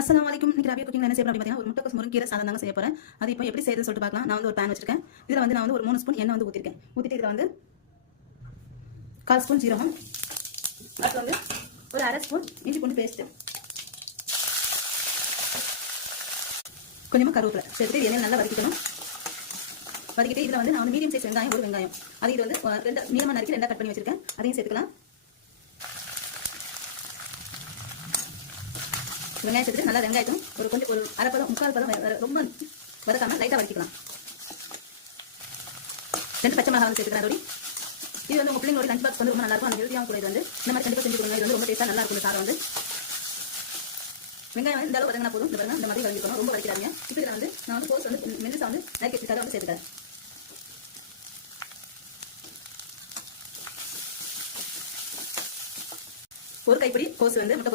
அஸ்ஸலாமு அலைக்கும். இன்னைக்கு ராபியா குக்கிங்ல என்ன செய்யணும் அப்படி பார்த்தீங்கன்னா, ஒரு முட்டைக்கோஸ் முருங்கீரை சாதம் தாங்க செய்ய போறேன். அது இப்போ எப்படி செய்யறதுன்னு சொல்லிட்டு பார்க்கலாம். நான் வந்து ஒரு பேன் வச்சிருக்கேன். இதுல வந்து நான் வந்து ஒரு 3 ஸ்பூன் எண்ணெய் வந்து ஊத்திருக்கேன். ஊத்திட்டு இதுல வந்து 1/4 ஸ்பூன் ஜீரகம், அடுத்து வந்து ஒரு 1/2 ஸ்பூன் இஞ்சி பூண்டு பேஸ்ட், கொஞ்சமா கருவேப்பிலை சேர்த்துட்டு எண்ணெய் நல்லா வதக்கிக்கணும். வதக்கிட்டு இதுல வந்து நான் வந்து மீடியம் சைஸ் வெங்காயம், ஒரு வெங்காயம், அது இது வந்து நீளமா நறுக்கி 2 கட் பண்ணி வச்சிருக்கேன். அதையும் சேர்த்துக்கலாம். வெங்காயம் சேர்த்துட்டு நல்லா வெங்காயத்தும் ஒரு அரை பதம் 3/4 பதம் ரொம்ப வதக்காம லைட்டா வதக்கிக்கலாம். 2 பச்சை மிளகாய் வந்து சேர்த்துக்கலாம். அதோட இது வந்து உங்க பிள்ளைங்களோட லஞ்ச் பாக்ஸ் வந்து ரொம்ப நல்லா இருக்கும். அந்த ஹெல்த்தியாகவும் கூட இது வந்து இந்த மாதிரி கண்டிப்பாக செஞ்சு கொடுங்க. இது வந்து ரொம்ப டேஸ்டா நல்லா இருக்கும். சாதம் வந்து வெங்காயம் வந்து இந்த அளவு வதங்கினா போதும். இந்த பாருங்க, இந்த மாதிரி வதக்கிக்கணும். ரொம்ப வதக்கிடாதீங்க. இப்போ இதில் வந்து நான் வந்து கோஸ் வந்து மெல்லிசா வந்து நறுக்கி வச்சுக்காக வந்து சேர்த்துக்கிறேன். ஒரு கைப்பிடி கோஸ் வந்து முட்டை கோஸ்